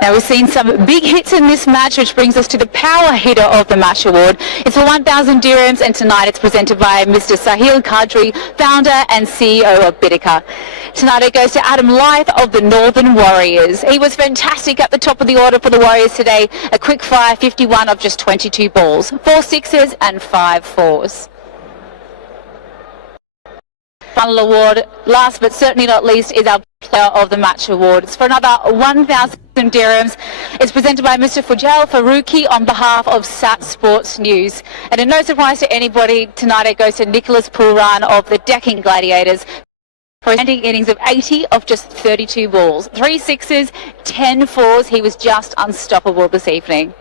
Now we've seen some big hits in this match, which brings us to the power hitter of the match award. It's for 1,000 dirhams, and tonight it's presented by Mr. Sahil Kadri, founder and CEO of Bidika. Tonight it goes to Adam Lyth of the Northern Warriors. He was fantastic at the top of the order for the Warriors today. A quick fire 51 of just 22 balls, 4 sixes and 5 fours. Final award, last but certainly not least, is our Player of the Match award. It's for another 1,000 dirhams. It's presented by Mr. Fujel Faruqi on behalf of SAT Sports News. And in no surprise to anybody, tonight it goes to Nicholas Pulran of the Decking Gladiators for an ending innings of 80 of just 32 balls, 3 sixes, 10 fours. He was just unstoppable this evening.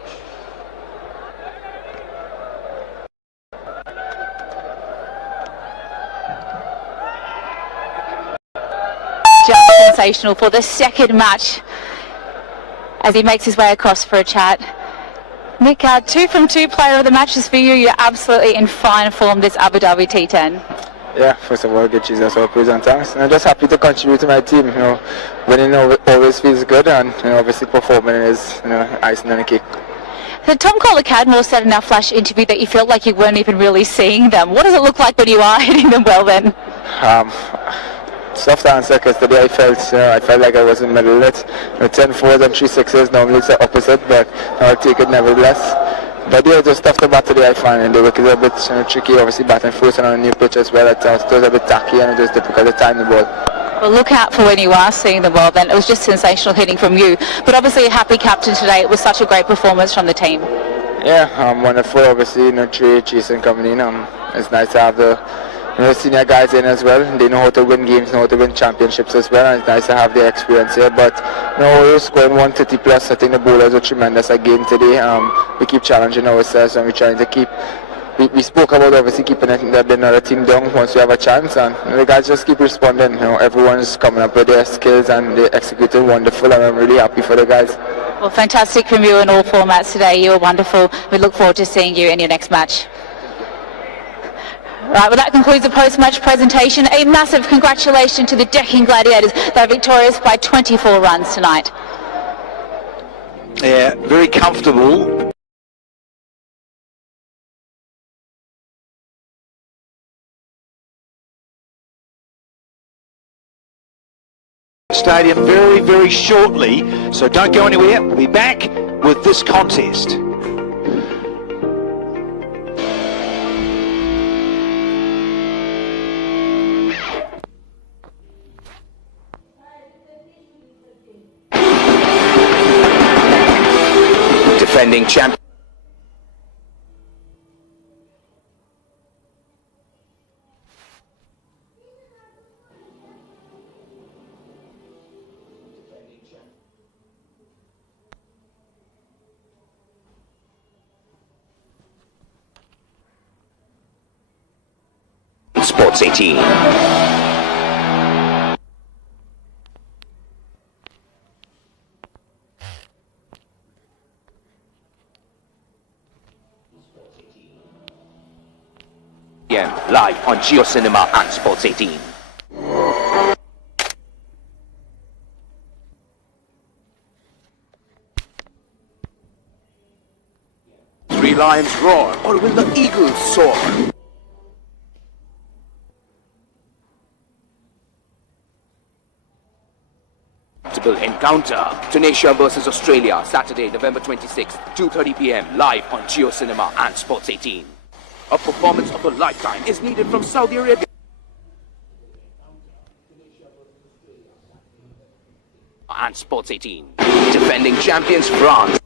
Just sensational for the second match as he makes his way across for a chat. Nick, 2 from 2 player of the match is for you. You're absolutely in fine form this Abu Dhabi T10. Yeah, first of all, good Jesus, all praise and thanks. And I'm just happy to contribute to my team. You know, winning always feels good, and obviously performing is icing on the cake. So Tom Kohler-Cadmore said in our flash interview that you felt like you weren't even really seeing them. What does it look like when you are hitting them well then? Soft answer, because today I felt like I was in the middle of it. 10 fours and 3 sixes, normally it's the opposite, but I'll take it nevertheless. But yeah, just tough to bat today, I find, and the work is a bit tricky, obviously batting first and on a new pitch as well. It was a bit tacky and it was difficult to time the ball. Well, look out for when you are seeing the ball then. It was just sensational hitting from you, but obviously a happy captain today. It was such a great performance from the team. Yeah, wonderful, obviously, Trey, Jason coming in. It's nice to have the senior guys in as well. They know how to win games, know how to win championships as well, and it's nice to have their experience here. But we're scoring 130 plus. I think the bowlers are tremendous again today. We keep challenging ourselves, and we're trying to keep. We spoke about obviously keeping another team down once we have a chance, and the guys just keep responding. Everyone's coming up with their skills and they executed wonderful, and I'm really happy for the guys. Well, fantastic from you in all formats today. You were wonderful. We look forward to seeing you in your next match. Right, well that concludes the post-match presentation. A massive congratulations to the Decking Gladiators. They're victorious by 24 runs tonight. Yeah, very comfortable. Stadium very, very shortly, so don't go anywhere. We'll be back with this contest. Defending champion. Sports 18. Live on Geo Cinema and Sports 18. Three lions roar, or will the eagles soar? Encounter Tunisia versus Australia, Saturday, November 26th, 2:30 p.m. live on Geo Cinema and Sports 18. A performance of a lifetime is needed from Saudi Arabia. And Sports 18. Defending champions France.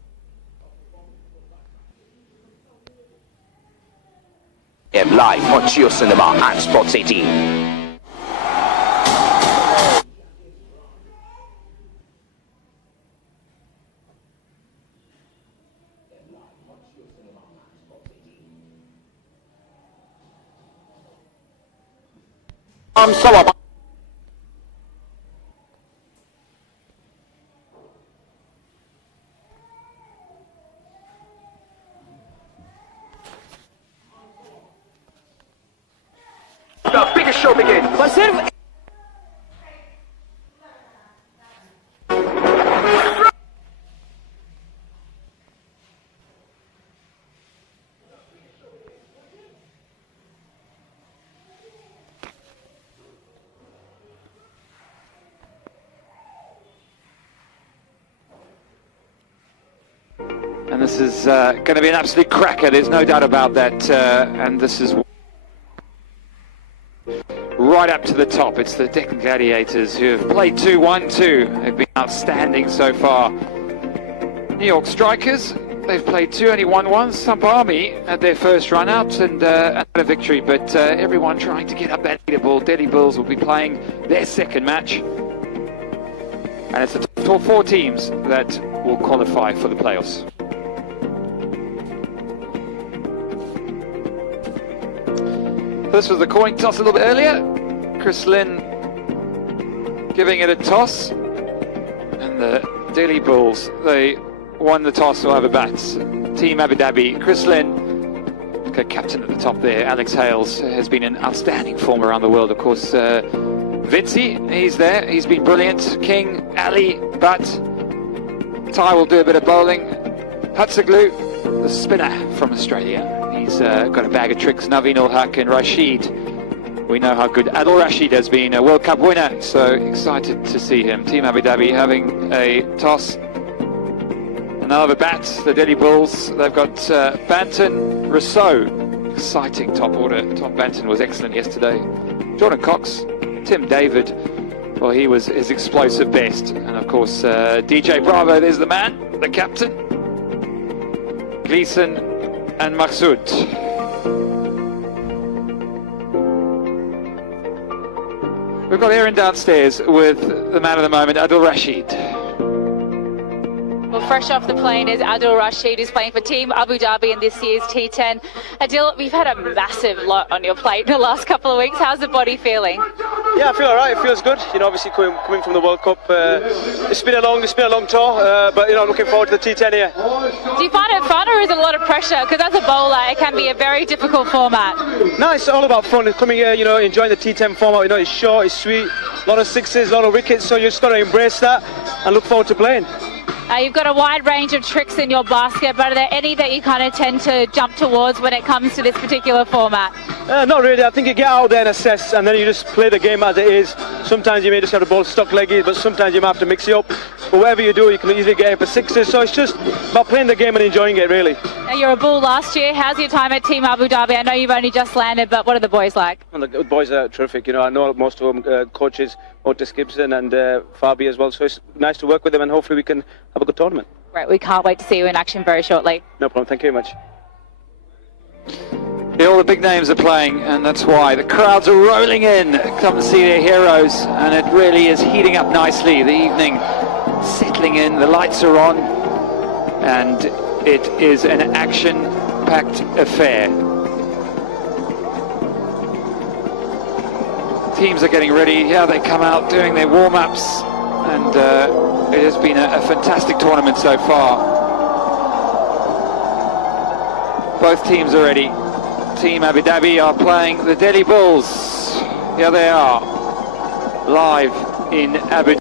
Live on Geo Cinema and Sports 18. Sawa. The biggest show begins. And this is going to be an absolute cracker, there's no doubt about that. And this is right up to the top. It's the Deccan Gladiators who have played 2-1-2. They've been outstanding so far. New York Strikers, they've played 2, only won 1. Stump Army at their first run out and a victory, but everyone trying to get up that leaderboard. Delhi Bulls will be playing their second match. And it's the top 4 teams that will qualify for the playoffs. This was the coin toss a little bit earlier. Chris Lynn giving it a toss. And the Delhi Bulls, they won the toss over bats. Team Abu Dhabi, Chris Lynn, captain at the top there. Alex Hales has been an outstanding form around the world. Of course, Vinci, he's there. He's been brilliant. King, Ali, Butt. Ty will do a bit of bowling. Hatsaglu, the spinner from Australia. He's got a bag of tricks. Naveen ul Haq and Rashid. We know how good Adil Rashid has been, a World Cup winner. So excited to see him. Team Abu Dhabi having a toss. Another bat, the Delhi Bulls. They've got Banton, Rousseau. Exciting top order. Tom Banton was excellent yesterday. Jordan Cox, Tim David. Well, he was his explosive best. And of course, DJ Bravo, there's the man, the captain. Gleason and Maksud. We've got Aaron downstairs with the man of the moment, Adil Rashid. Well, fresh off the plane is Adil Rashid, who's playing for Team Abu Dhabi in this year's T10. Adil, we've had a massive lot on your plate in the last couple of weeks. How's the body feeling? Yeah, I feel all right. It feels good. You know, obviously coming from the World Cup, it's been a long tour, but you know, I'm looking forward to the T10 here. Do you find it fun, or is it a lot of pressure? Because as a bowler, it can be a very difficult format. No, it's all about fun. Coming here, you know, enjoying the T10 format. You know, it's short, it's sweet, a lot of sixes, a lot of wickets. So you just got to embrace that and look forward to playing. You've got a wide range of tricks in your basket, but are there any that you kind of tend to jump towards when it comes to this particular format? Not really. I think you get out there and assess, and then you just play the game as it is. Sometimes you may just have to bowl stock leggies, but sometimes you might have to mix it up. But whatever you do, you can easily get in for sixes. So it's just about playing the game and enjoying it, really. Now, you're a bull last year. How's your time at Team Abu Dhabi? I know you've only just landed, but what are the boys like? Well, the boys are terrific. You know, I know most of them, coaches, Otis Gibson and Fabi as well. So it's nice to work with them, and hopefully we can have a good tournament. Right, we can't wait to see you in action very shortly. No problem. Thank you very much. Yeah, all the big names are playing, and that's why the crowds are rolling in. Come to see their heroes, and it really is heating up nicely. The evening settling in, the lights are on, and it is an action-packed affair. Teams are getting ready. Yeah, they come out doing their warm-ups, and it has been a fantastic tournament so far. Both teams are ready. Team Abu Dhabi are playing the Delhi Bulls. Here they are, live in Abu Dhabi.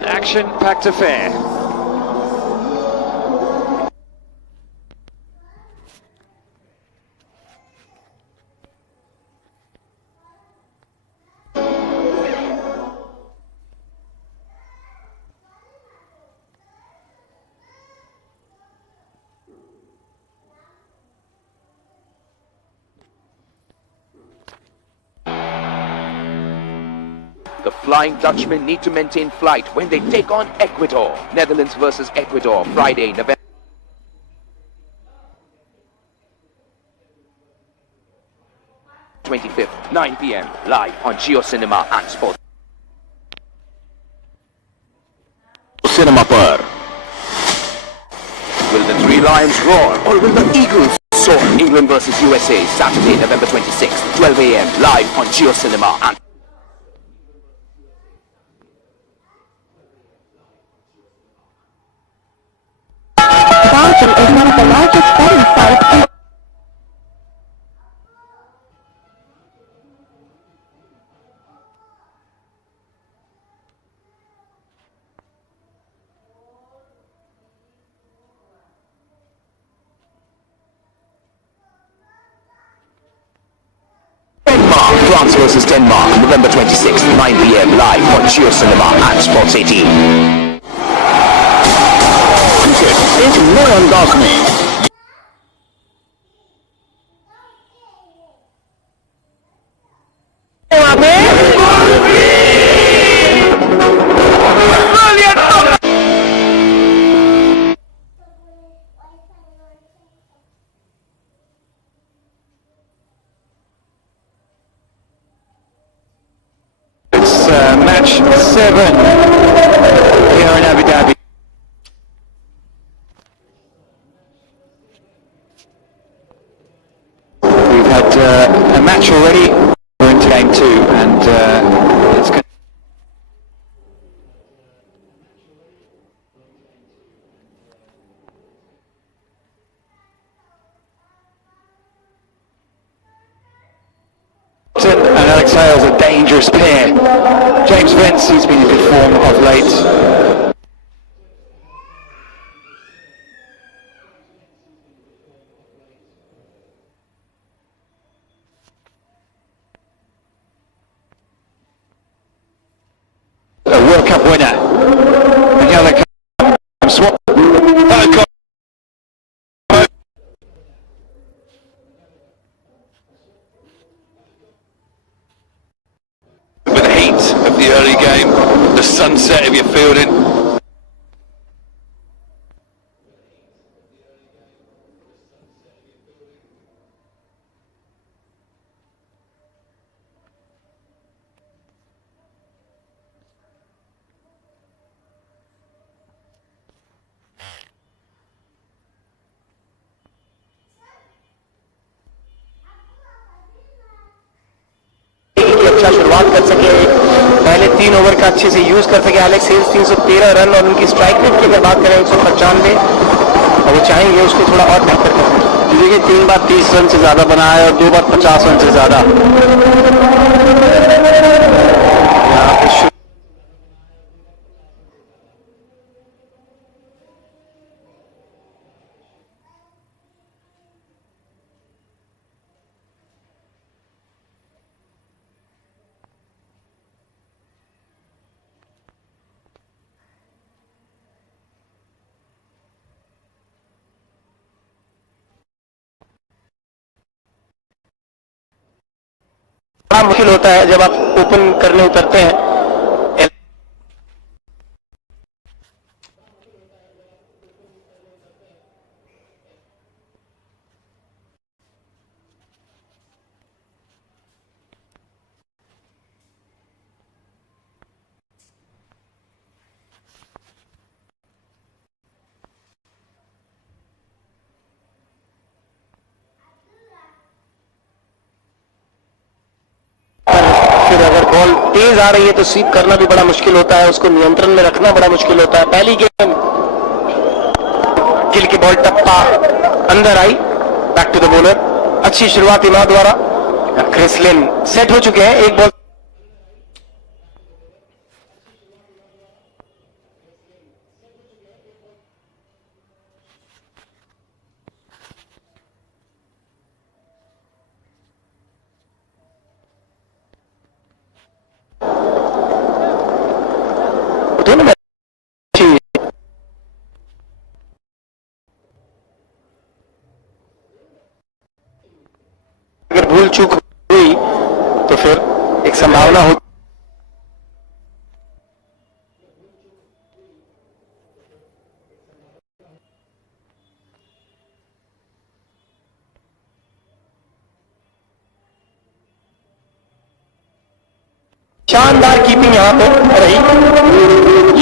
Action-packed affair. The Flying Dutchmen need to maintain flight when they take on Ecuador. Netherlands versus Ecuador, Friday, November 25th, 9 p.m. live on Geo Cinema and Sport. Cinema per. Will the three lions roar or will the eagles soar? England versus USA, Saturday, November 26th, 12 a.m. live on Geo Cinema and Belgium is one of the largest betting sites in France versus Denmark, November 26th, 9 p.m. live on Geo Cinema and Sports 18. Cricket एक नए अंदाज में Match 7 here in Abu Dhabi. We've had a match already. We're into game 2 and it's going and Alex Hale's a dangerous pair. James Vince, he's been in good form of late. A World Cup winner. And the other swap. With the heat of the early game, the sunset of your fielding. अच्छा शुरुआत कर सके, पहले 3 over का अच्छे से use कर सके। एलेक्स हेल्स 313 रन और उनकी स्ट्राइक रेट की अगर बात करें 195 और वो चाहेंगे उसको थोड़ा और बेहतर करना। देखिए 3 बार 30 रन से ज्यादा बनाया और 2 बार 50 रन से ज्यादा। यहाँ पे बड़ा मुश्किल होता है जब आप ओपन करने उतरते हैं। फिर अगर बॉल तेज आ रही है तो स्वीप करना भी बड़ा मुश्किल होता है, उसको नियंत्रण में रखना बड़ा मुश्किल होता है। पहली गेम गिल की बॉल टप्पा अंदर आई, बैक टू द बॉलर। अच्छी शुरुआत इमाम द्वारा। क्रिसलिन सेट हो चुके हैं, एक बॉल दोनों में अगर भूल चूक हुई तो फिर एक संभावना होती। शानदार कीपिंग यहाँ पे रही,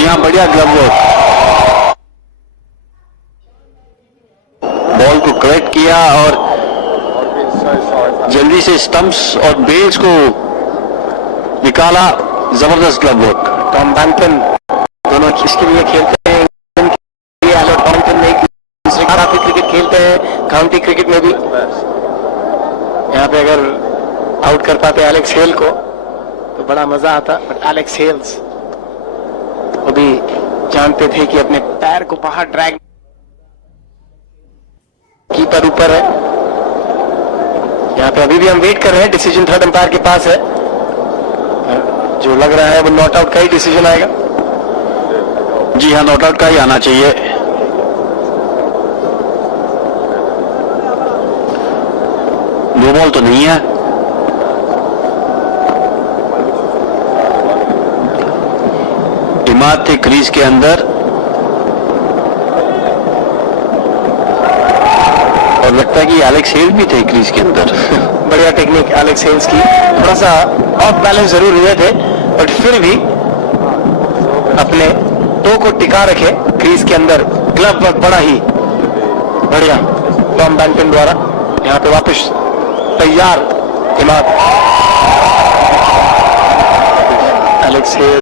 यहाँ बढ़िया ग्लव वर्क, बॉल को करेक्ट किया और जल्दी से स्टंप्स और बेल्स को निकाला। जबरदस्त ग्लव वर्क। टॉम बैंटन दोनों किसके लिए खेलते हैं? एलेक्स बैंटन एक दूसरे काफी क्रिकेट खेलते हैं, काउंटी क्रिकेट में भी। यहाँ पे अगर आउट कर पाते एलेक्स हेल को तो बड़ा मजा आता, बट एलेक्स हेल्स वो भी जानते थे कि अपने पैर को बाहर ड्रैग, कीपर ऊपर है। यहाँ पे अभी भी हम वेट कर रहे हैं, डिसीजन थर्ड अंपायर के पास है, जो लग रहा है वो नॉट आउट का ही डिसीजन आएगा। जी हाँ, नॉट आउट का ही आना चाहिए। नो बॉल तो नहीं है। इमाद थे क्रीज के अंदर और लगता है कि एलेक्स हेल भी थे क्रीज के अंदर। बढ़िया टेक्निक एलेक्स हेल्स की, थोड़ा सा ऑफ बैलेंस जरूर हुए थे बट फिर भी अपने टो को टिका रखे क्रीज के अंदर। ग्लव वर्क बड़ा ही बढ़िया टॉम बैंटन द्वारा। यहाँ पे वापस तैयार Imad, Alex hello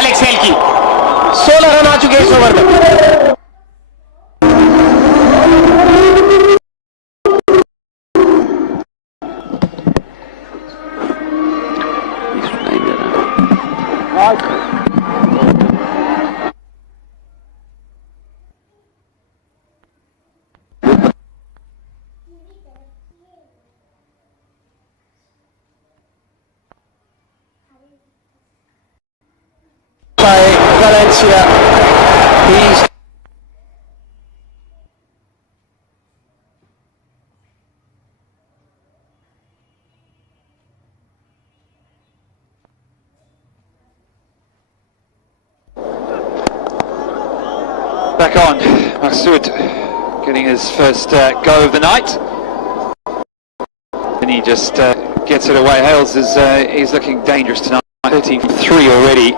Alex hello की 16 रन आ चुके हैं इस ओवर में। Valencia, he's back on. Masood getting his first go of the night, and he just gets it away. Hales is he's looking dangerous tonight. 13-3 already.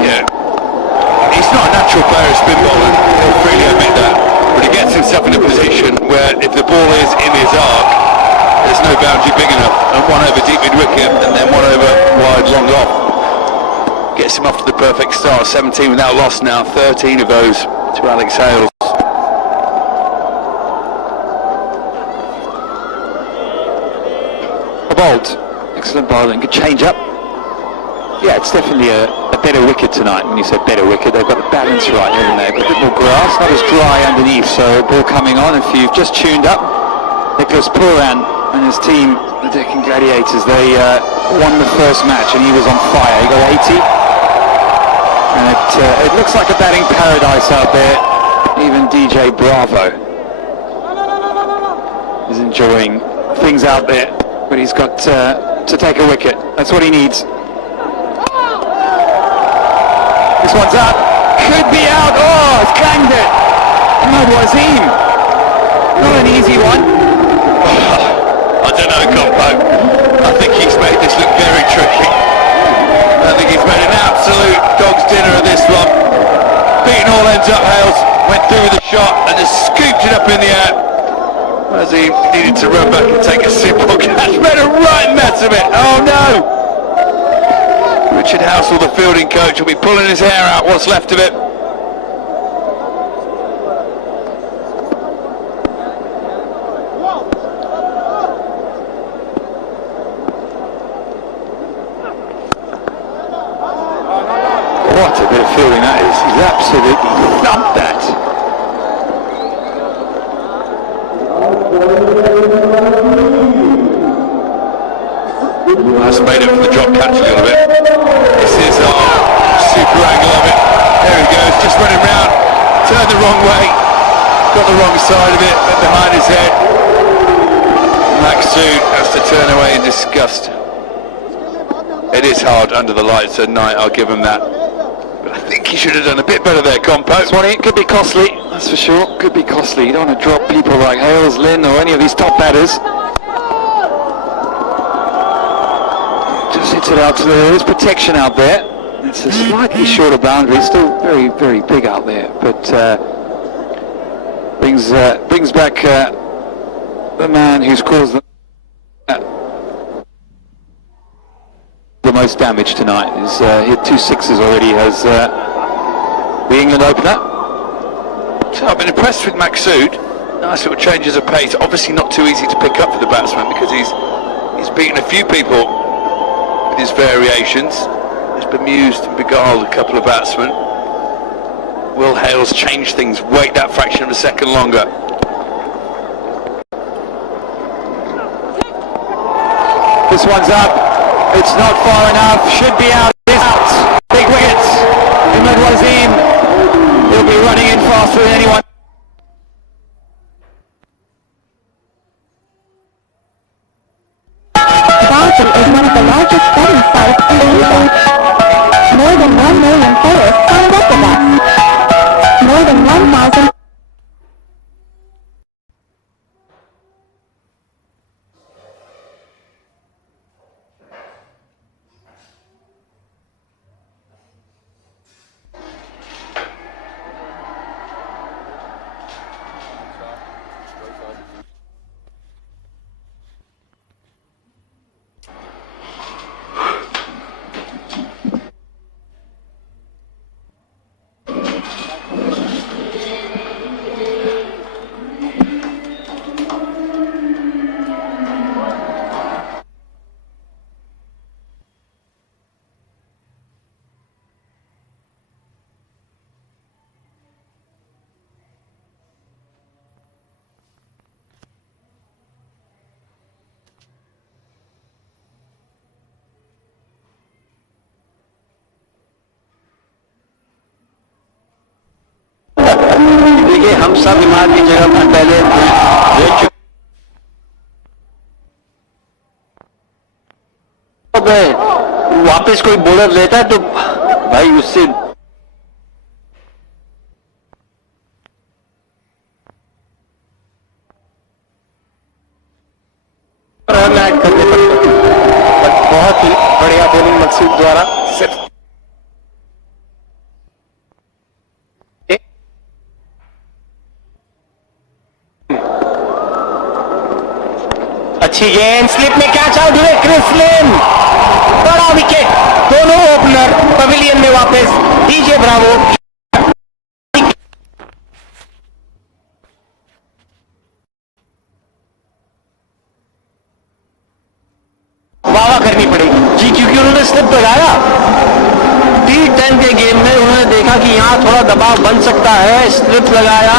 Yeah, he's not a natural player of spin bowling, he'll freely admit that, but he gets himself in a position where if the ball is in his arc, there's no boundary big enough, and one over deep mid wicket and then one over wide long off. Gets him off to the perfect start. 17 without loss now, 13 of those to Alex Hales. Bolt, excellent bowling, good change up. Yeah, it's definitely a better wicket tonight. When you say better wicket, they've got the balance right, haven't they? Got a bit more grass, not as dry underneath, so ball coming on. If you've just tuned up, Nicholas Pooran and his team, the Deccan Gladiators, they won the first match and he was on fire. He got 80. And it looks like a batting paradise out there. Even DJ Bravo is enjoying things out there, but he's got to take a wicket. That's what he needs. This one's up, could be out, oh, it's clanged it. Ahmed Wazeem, not an easy one. I don't know, Compo. I think he's made this look very tricky. I think he's made an absolute dog's dinner of this one. Beating all ends up, Hales, went through with a shot and just scooped it up in the air. As he needed to run back and take a simple catch, made a right mess of it, oh no! Richard Housel, the fielding coach, will be pulling his hair out what's left of it. What a bit of fielding that is. He's absolutely thumped that. That's made up for the drop catch a little bit. This is super angle of it. There he goes, just running round, turned the wrong way, got the wrong side of it, and behind his head. Maksud has to turn away in disgust. It is hard under the lights at night, I'll give him that. But I think he should have done a bit better there, Compo. It could be costly, that's for sure. Could be costly. You don't want to drop people like Hales, Lynn, or any of these top batters. Just hits it out to there's protection out there. It's a slightly shorter boundary, still very, very big out there, but brings back the man who's caused the most damage tonight. He's hit 2 sixes already, has the England opener. So I've been impressed with Maqsood. Nice little changes of pace. Obviously not too easy to pick up for the batsman because he's beaten a few people with his variations. He's bemused and beguiled a couple of batsmen. Will Hale's changed things, wait that fraction of a second longer. This one's up. It's not far enough. Should be out. It's out. Big wickets. Imad Wasim. He'll be running in faster than anyone. Boston is one of the largest betting sites in the world. More than 1 million players signed up with us. More than 1,000. देखिए हम सब इमारत की जगह पर पहले देख चुके हैं। वापस कोई बॉलर लेता है तो भाई उससे रन ऐड करने पड़ते हैं। बहुत ही बढ़िया बॉलिंग मकसूद द्वारा सिर्फ अच्छी गेंद स्लिप में कैच आउट हुए क्रिस लिन। बड़ा विकेट। दोनों ओपनर पवेलियन में वापस। डीजे ब्रावो वाह करनी पड़ेगी जी क्योंकि उन्होंने स्लिप लगाया। T10 के गेम में उन्होंने देखा कि यहां थोड़ा दबाव बन सकता है। स्लिप लगाया।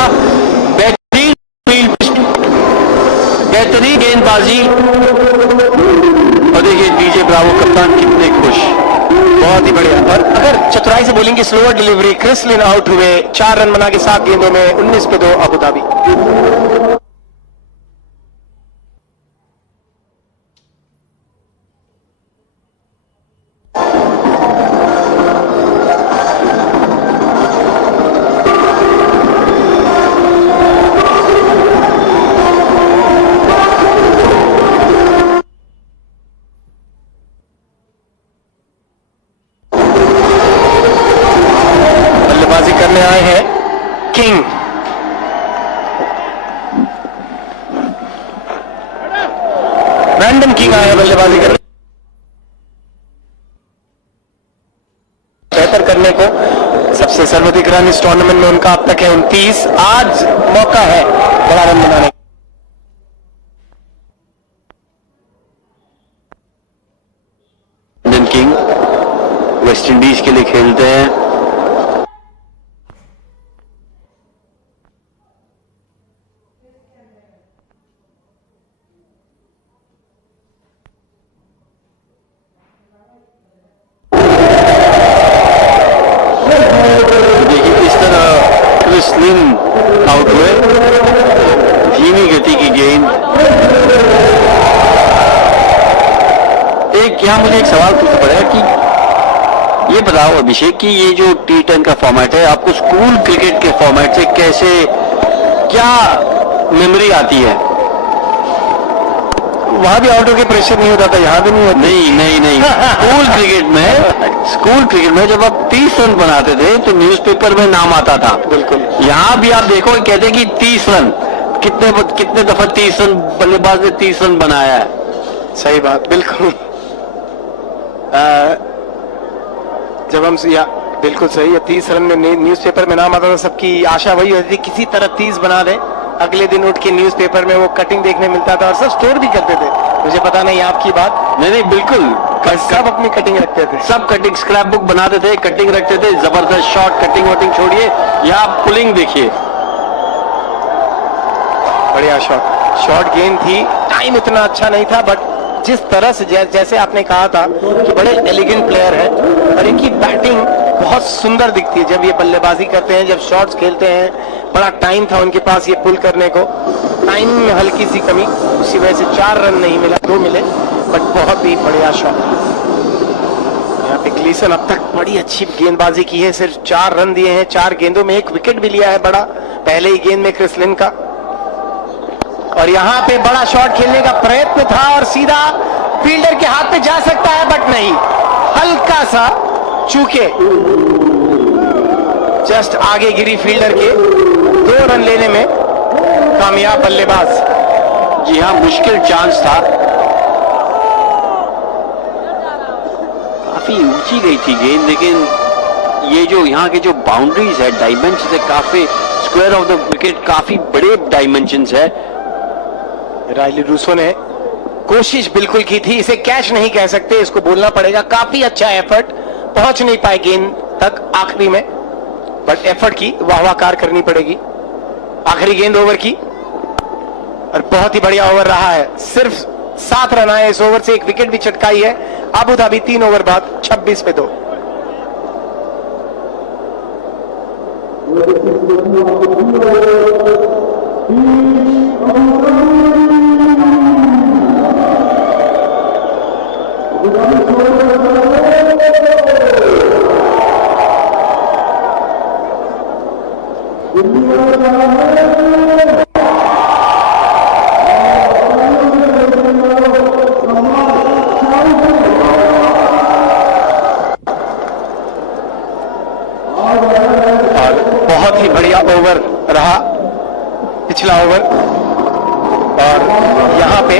बेहतरीन गेंदबाजी और देखिए डीजे ब्रावो कप्तान कितने खुश। बहुत ही बढ़िया। और अगर चतुराई से बोलेंगे slower delivery Chris Lynn out हुए 4 रन बना के 7 गेंदों में 19 पे 2 अबू धाबी। करने आए हैं किंग। रैंडम किंग आए बल्लेबाजी करने बेहतर करने को। सबसे सर्वाधिक रन इस टूर्नामेंट में उनका अब तक है 29। आज मौका है बड़ा रन बनाने। रैंडम किंग वेस्ट इंडीज के लिए खेलते हैं। आउट हुए। धीमी गति की गेंद। यहाँ मुझे एक सवाल पूछना पड़ेगा कि ये बताओ अभिषेक कि ये जो T10 का फॉर्मेट है आपको स्कूल क्रिकेट के फॉर्मेट से कैसे क्या मेमोरी आती है? वहां भी आउट होकर प्रेशर नहीं होता था, यहाँ भी नहीं होता। नहीं स्कूल क्रिकेट में जब आप 30 रन बनाते थे तो न्यूज़पेपर में नाम आता था। बिल्कुल। यहाँ भी आप देखो कहते हैं कि 30 रन कितने दफा 30 रन बल्लेबाज ने 30 रन बनाया है। सही बात, बिल्कुल। जब हम बिल्कुल सही है। 30 रन में न्यूज़पेपर में नाम आता था, सबकी आशा वही होती थी किसी तरह 30 बना दे। अगले दिन उठ के न्यूज़पेपर में वो कटिंग देखने मिलता था और सब स्टोर भी करते थे। मुझे पता नहीं आपकी बात। नहीं बिल्कुल, सब अपनी कटिंग रखते थे, सब कटिंग स्क्रैप बुक बनाते थे, कटिंग रखते थे, जबरदस्त शॉट, कटिंग वटिंग छोड़िए, यहाँ पुलिंग देखिए, बढ़िया शॉट गेंद थी। टाइम इतना अच्छा नहीं था, बट जिस तरह से जैसे आपने कहा था कि बड़े एलिगेंट प्लेयर है और इनकी बैटिंग बहुत सुंदर दिखती है जब ये बल्लेबाजी करते हैं, जब शॉट्स खेलते हैं। बड़ा टाइम था उनके पास ये पुल करने को, टाइम में हल्की सी कमी, उसी वजह से 4 रन नहीं मिला, 2 मिले, बट बहुत ही बढ़िया शॉट। यहाँ पे ग्लीसन अब तक बड़ी अच्छी गेंदबाजी की है, सिर्फ 4 रन दिए हैं 4 गेंदों में, 1 विकेट भी लिया है बड़ा पहले ही गेंद में क्रिसलिन का। और यहाँ पे बड़ा शॉट खेलने का प्रयत्न था और सीधा फील्डर के हाथ पे जा सकता है, बट नहीं, हल्का सा चूके जस्ट आगे गिरी फील्डर के। 2 रन लेने में कामयाब बल्लेबाज। जी हाँ, मुश्किल चांस था, काफी ऊंची गई थी गेंद, लेकिन ये जो यहाँ के जो बाउंड्रीज है, डायमेंशन है, काफी स्क्वायर ऑफ द विकेट, काफी बड़े डायमेंशंस है। रायली रूसो ने कोशिश बिल्कुल की थी, इसे कैच नहीं कह सकते, इसको बोलना पड़ेगा। काफी अच्छा एफर्ट, पहुंच नहीं पाए गेंद तक आखिरी में, बट एफर्ट की वाहवाकार करनी पड़ेगी। आखिरी गेंद ओवर की और बहुत ही बढ़िया ओवर रहा है। सिर्फ 7 रन आए इस ओवर से, 1 विकेट भी चटकाई है अबू धाबी 3 ओवर बाद 26 पे 2। बहुत ही बढ़िया ओवर रहा पिछला ओवर, और यहाँ पे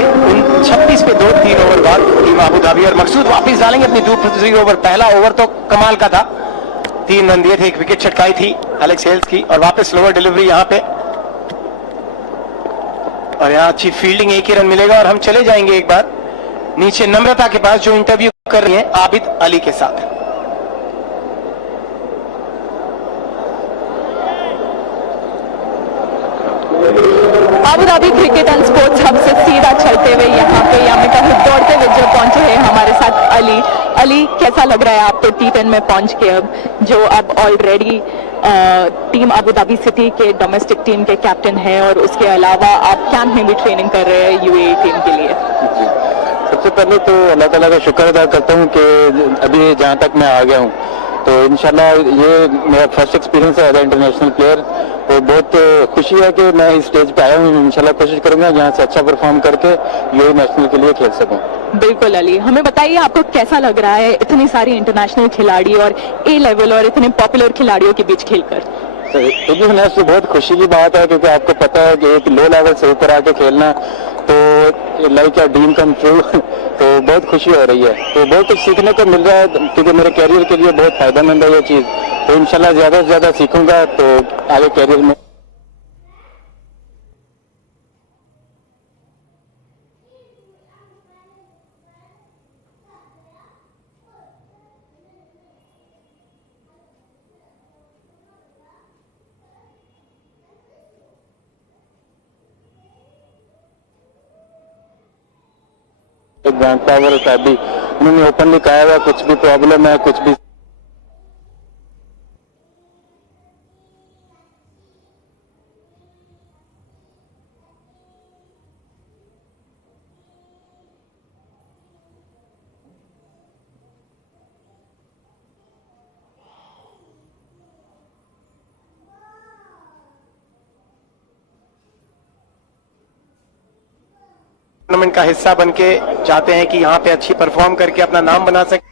26 पे 2 3 ओवर बाद टीम अबू धाबी और मकसूद वापस डालेंगे अपनी दूसरी ओवर। पहला ओवर तो कमाल का था, 3 रन दिए थे, 1 विकेट छटकाई थी एलेक्स हेल्स की, और वापस स्लोअर डिलीवरी यहाँ पे, और यहाँ अच्छी फील्डिंग, 1 ही रन मिलेगा। और हम चले जाएंगे एक बार नीचे नम्रता के पास जो इंटरव्यू कर रही है आबिद अली के साथ। Abu Dhabi cricket and sports hub से सीधा चलते हुए यहाँ पे दौड़ते हुए जो पहुंचे हैं हमारे साथ अली, कैसा लग रहा है आपको T10 में पहुंच के, अब जो अब already team Abu Dhabi city के डोमेस्टिक टीम के कैप्टन है और उसके अलावा आप कैंप में भी ट्रेनिंग कर रहे हैं यूएई टीम के लिए? सबसे पहले तो अल्लाह ताला का शुक्र अदा करता हूँ कि अभी जहाँ तक मैं आ गया हूँ, तो इंशाल्लाह ये मेरा फर्स्ट एक्सपीरियंस है एज इंटरनेशनल प्लेयर, तो बहुत खुशी है कि मैं इस स्टेज पे आया हूँ। इंशाल्लाह कोशिश करूंगा यहाँ से अच्छा परफॉर्म करके यूएई नेशनल के लिए खेल सकूँ। बिल्कुल अली, हमें बताइए आपको कैसा लग रहा है इतनी सारी इंटरनेशनल खिलाड़ी और ए लेवल और इतने पॉपुलर खिलाड़ियों के बीच खेलकर? तो बहुत खुशी की बात है, क्योंकि आपको पता है कि एक लो लेवल से ऊपर आके खेलना तो like a dream come true, तो बहुत खुशी हो रही है, तो बहुत कुछ सीखने को मिल रहा है, क्योंकि मेरे कैरियर के लिए बहुत फायदेमंद है ये चीज़, तो इंशाल्लाह ज़्यादा से ज़्यादा सीखूंगा तो आगे कैरियर में। ग्रैंड पावर साहब भी उन्होंने ओपनली कहा हुआ कुछ भी प्रॉब्लम है, कुछ भी टूर्नामेंट का हिस्सा बनके चाहते हैं कि यहाँ पे अच्छी परफॉर्म करके अपना नाम बना सके।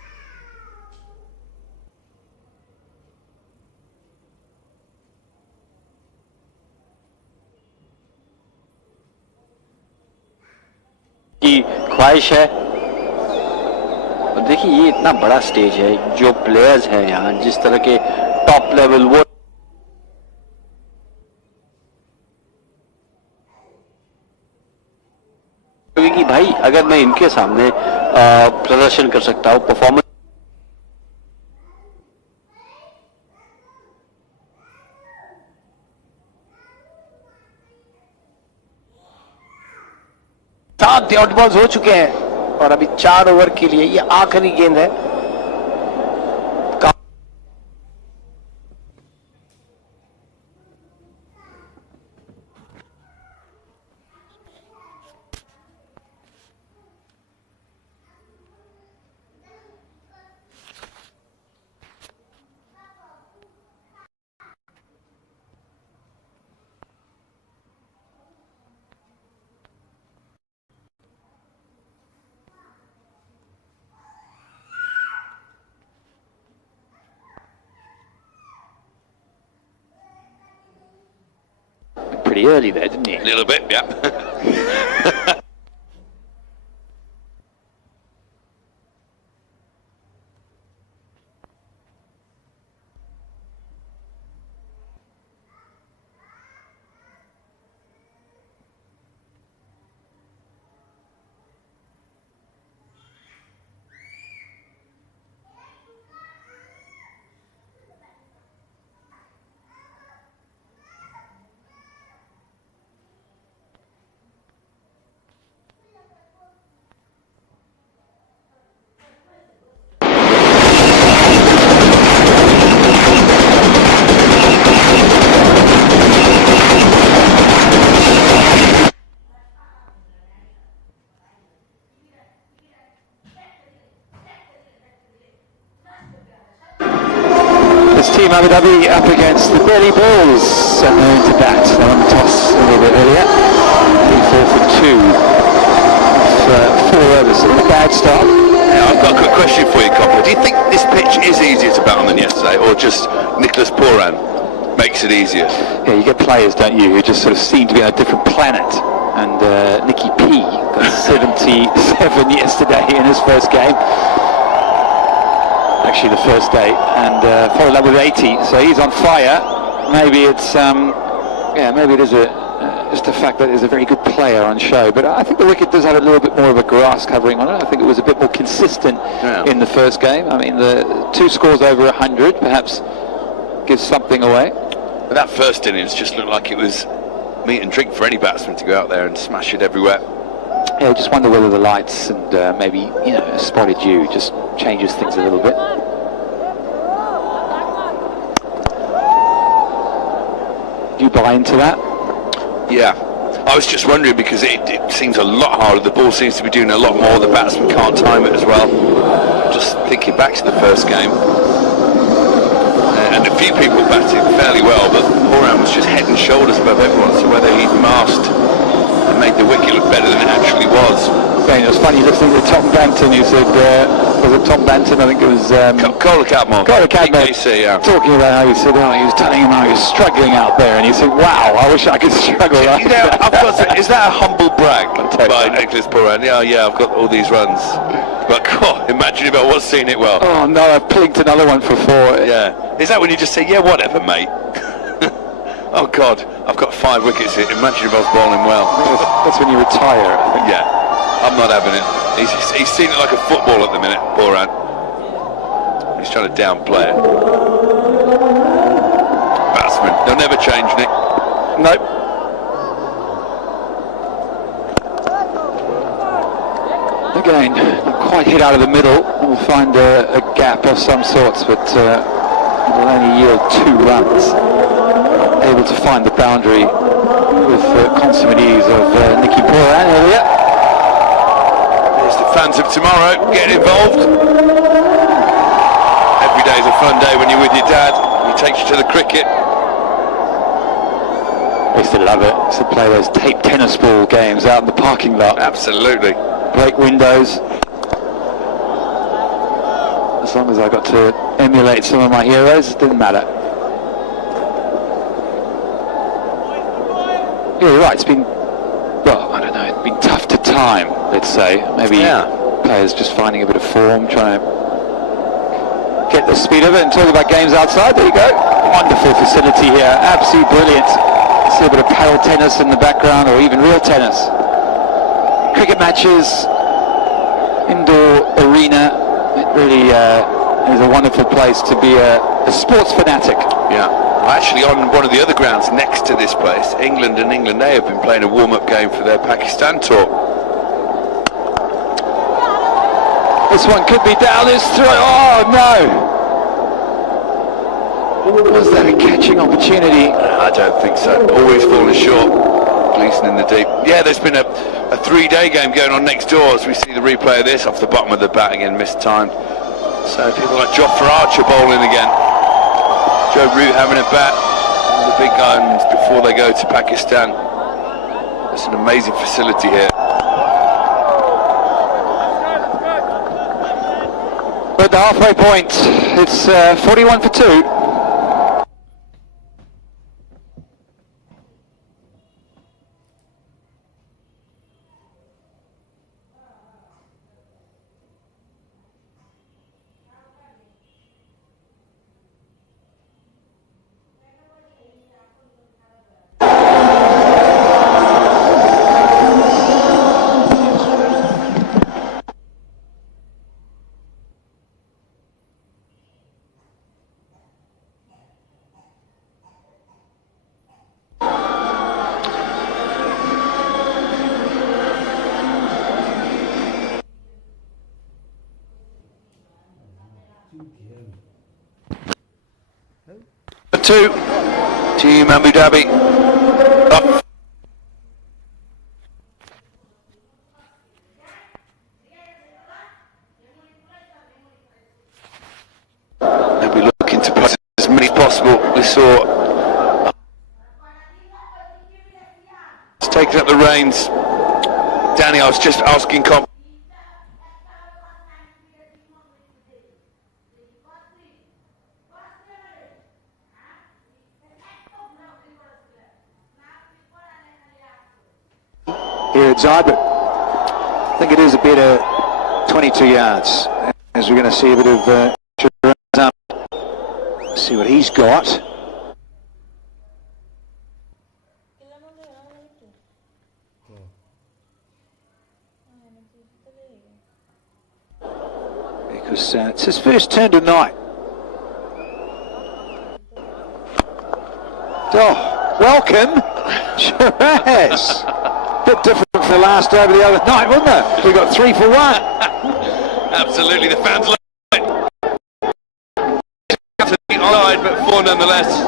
की ख्वाहिश है, देखिए ये इतना बड़ा स्टेज है, जो प्लेयर्स हैं यहाँ जिस तरह के टॉप लेवल वो कि भाई अगर मैं इनके सामने प्रदर्शन कर सकता हूँ, परफॉर्मेंस सात डॉट बॉल्स हो चुके हैं और अभी 4 ओवर के लिए ये आखिरी गेंद है। Pretty early there, didn't he? A little bit, yeah. Team Abu Dhabi up against the Delhi Bulls, and they're into bat. They won the toss a little bit earlier. 3-4 for 2 4 overs. So a bad start. Yeah, I've got a quick question for you, Copper. Do you think this pitch is easier to bat on than yesterday, or just Nicholas Pooran makes it easier? Yeah, you get players, don't you, who just sort of seem to be on a different planet. And Nicky P got 77 yesterday in his first game. Actually the first day, and followed up with 80, so he's on fire. Maybe it's maybe it is just the fact that there's a very good player on show, but I think the wicket does have a little bit more of a grass covering on it. I think it was a bit more consistent in the first game. I mean, the 2 scores over 100 perhaps gives something away. But that first innings just looked like it was meat and drink for any batsman to go out there and smash it everywhere. Yeah, I just wonder whether the lights and maybe, a spotted dew just changes things a little bit. Do you buy into that? Yeah, I was just wondering because it seems a lot harder. The ball seems to be doing a lot more. The batsman can't time it as well. Just thinking back to the first game, and a few people batted fairly well, but Pooran was just head and shoulders above everyone. So whether he'd masked and made the wicket look better than it actually was. It was funny listening to Tom Banton, who said, was it Tom Banton? I think it was... Kohler Cadmore. Yeah. Talking about how he said, he was telling him how he was struggling out there, and he said, wow, I wish I could struggle like that. I've got to, is that a humble brag by Nicholas Pooran? Yeah, I've got all these runs. But God, imagine if I was seeing it well. Oh no, I've plinked another one for 4. Yeah. Is that when you just say, yeah, whatever, mate? Oh God, I've got 5 wickets here. Imagine if I was bowling well. That's when you retire. Yeah, I'm not having it. He's seen it like a football at the minute, Pooran. He's trying to downplay it. Batsman, they'll never change, Nick. Nope. Again, not quite hit out of the middle. We'll find a gap of some sorts, but will only yield 2 runs. Able to find the boundary with consummate ease of Nicky Pooran earlier. There's the fans of tomorrow getting involved. Every day is a fun day when you're with your dad. He takes you to the cricket. I used to love it. I used to play those tape tennis ball games out in the parking lot. Absolutely. Break windows. As long as I got to emulate some of my heroes, it didn't matter. Yeah, you're right. It's been, well, I don't know, it's been tough to time, let's say. Maybe Players just finding a bit of form, trying to get the speed of it. And talking about games outside, there you go. Wonderful facility here, absolutely brilliant. See a bit of paddle tennis in the background, or even real tennis. Cricket matches, indoor arena. It really is a wonderful place to be a sports fanatic. Yeah, actually on one of the other grounds next to this place, England and England A have been playing a warm-up game for their Pakistan tour. This one could be down this through. Oh no! Was that a catching opportunity? I don't think so. Always falling short. Gleeson in the deep. Yeah, there's been a 3-day game going on next door as we see the replay of this off the bottom of the bat again, missed time. So people like Jofra Archer bowling again. Joe Root having a bat. All the big guns before they go to Pakistan. It's an amazing facility here. At the halfway point, it's 41 for 2. Two, Team Abu Dhabi up. They'll be looking to pass as many as possible. We saw taking up the reins. Danny, I was just asking Here at Zide, but I think it is a better 22 yards, as we're going to see a bit of up. See what he's got. Because it's his first turn tonight. Oh, welcome. Sure has. Bit different from the last over the other night, wasn't it? We got 3 for 1. Absolutely, the fans love it. Online, but 4 nonetheless.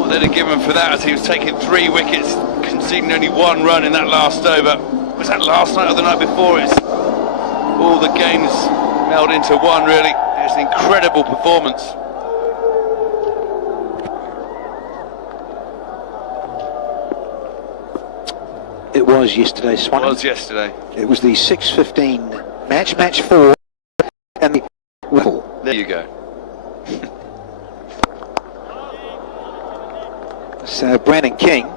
What they'd have given for that, as he was taking 3 wickets, conceding only 1 run in that last over. Was that last night or the night before? It's all the games meld into one, really. It's an incredible performance. It was yesterday, Swan. It was yesterday. It was the 6:15 match 4, and the Whipple. There you go. So Brandon King,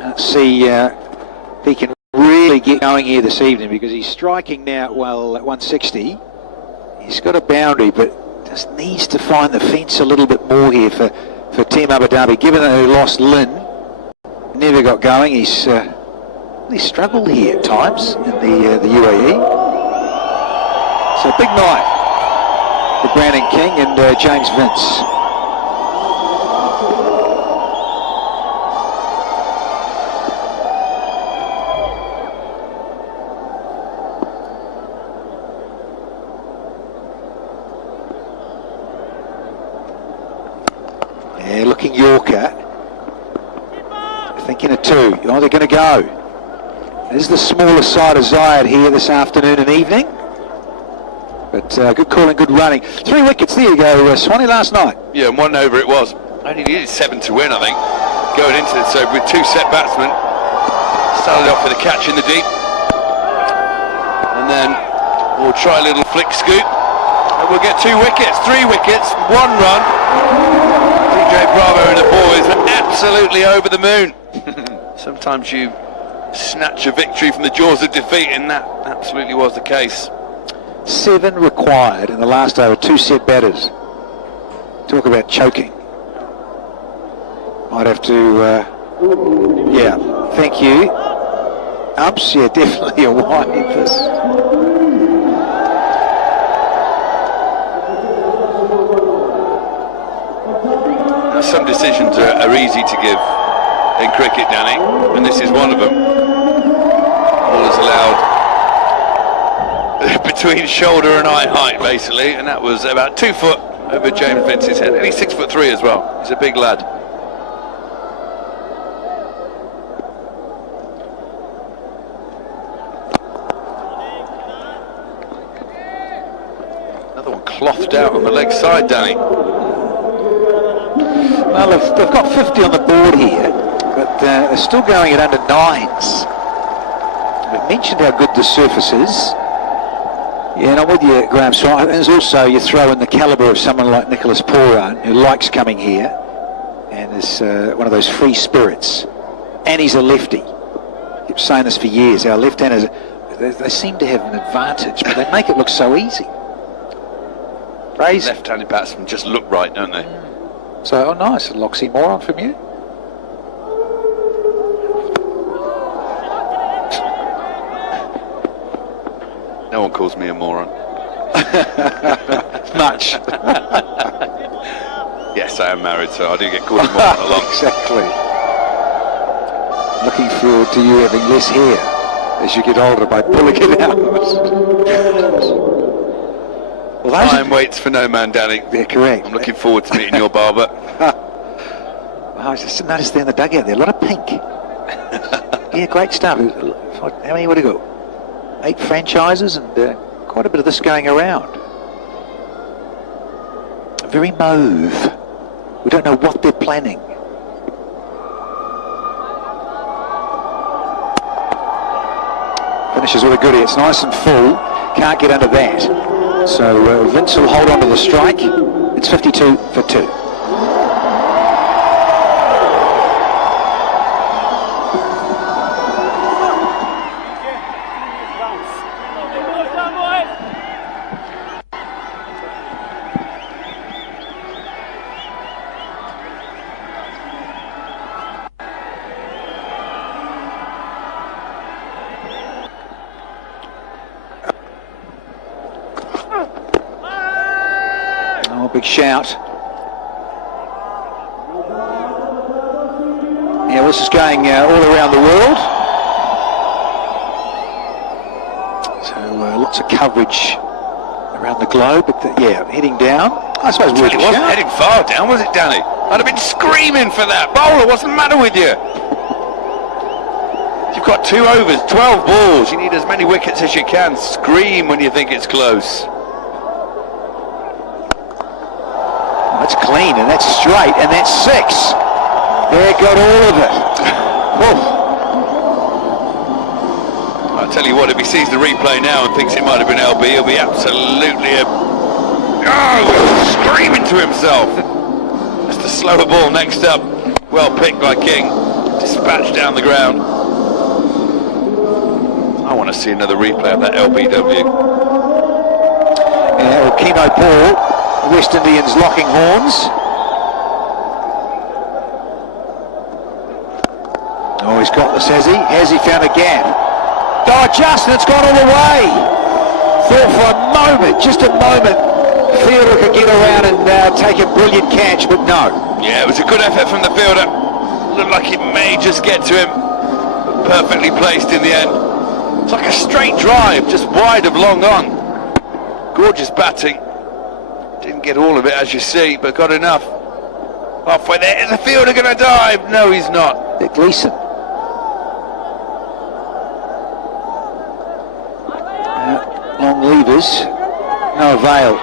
let's see if he can really get going here this evening, because he's striking now at 160. He's got a boundary, but just needs to find the fence a little bit more here for Team Abu Dhabi. Given that they lost Lynn, never got going. He's struggled here at times in the UAE. So big night for Brandon King and James Vince. Yeah, looking Yorker. Thinking of 2. Oh, they're going to go. This is the smaller side of Zayed here this afternoon and evening. But good calling, good running. 3 wickets, there you go, Swanee, last night. Yeah, and 1 over it was. Only needed 7 to win, I think. Going into it, so with 2 set batsmen. Started off with a catch in the deep. And then we'll try a little flick scoop. And we'll get 2 wickets, 3 wickets, 1 run. DJ Bravo and the boys are absolutely over the moon. Sometimes you snatch a victory from the jaws of defeat, and that absolutely was the case. 7 required in the last over, 2 set batters. Talk about choking. Might have to, yeah, thank you. Ups, yeah, definitely a wide this. Now, some decisions are easy to give in cricket, Danny, and this is one of them. Ball is allowed between shoulder and eye height, basically, and that was about 2 foot over James Vince's head. And he's 6'3" as well. He's a big lad. Another one clothed out on the leg side, Danny. Well, they've got 50 on the board here, but they're still going at under 9s. We've mentioned how good the surface is. Yeah, and I'm with you, Graham. So there's also, you throw in the calibre of someone like Nicholas Pooran, who likes coming here, and is one of those free spirits. And he's a lefty. I keep saying this for years. Our left-handers, they seem to have an advantage, but they make it look so easy. Crazy. Left-handed batsmen just look right, don't they? So, oh nice, a Loxy moron from you. No one calls me a moron. Much. Yes, I am married, so I do get called a moron a lot. Exactly. Looking forward to you having less hair as you get older by pulling it out. Well, time waits for no man, Danny. They're correct. I'm looking forward to meeting your barber. I just noticed there in the dugout there, a lot of pink. Yeah, great stuff. How many would have got? 8 franchises and quite a bit of this going around. Very mauve. We don't know what they're planning. Finishes with a goodie. It's nice and full. Can't get under that. So Vince will hold on to the strike. It's 52 for 2. Big shout. Yeah, this is going all around the world. So lots of coverage around the globe. But yeah, heading down. I suppose it wasn't heading far down, was it, Danny? I'd have been screaming for that. Bowler, what's the matter with you? You've got 2 overs, 12 balls. You need as many wickets as you can. Scream when you think it's close. That's clean, and that's straight, and that's 6. There, got all of it. I'll tell you what, if he sees the replay now and thinks it might have been LB, he'll be absolutely screaming to himself. Just a slower ball next up. Well picked by King. Dispatched down the ground. I want to see another replay of that LBW. Yeah, well, Keno Paul. West Indians locking horns. Oh, he's got this, has he? Has he found a gap? Oh, Justin, it's gone all the way. Thought for a moment, just a moment, fielder could get around and take a brilliant catch, but no. Yeah, it was a good effort from the fielder. Looked like it may just get to him, but perfectly placed in the end. It's like a straight drive, just wide of long on. Gorgeous batting. Didn't get all of it, as you see, but got enough. Halfway there, is the fielder going to dive? No, he's not. They're Gleeson. Long levers, no avail.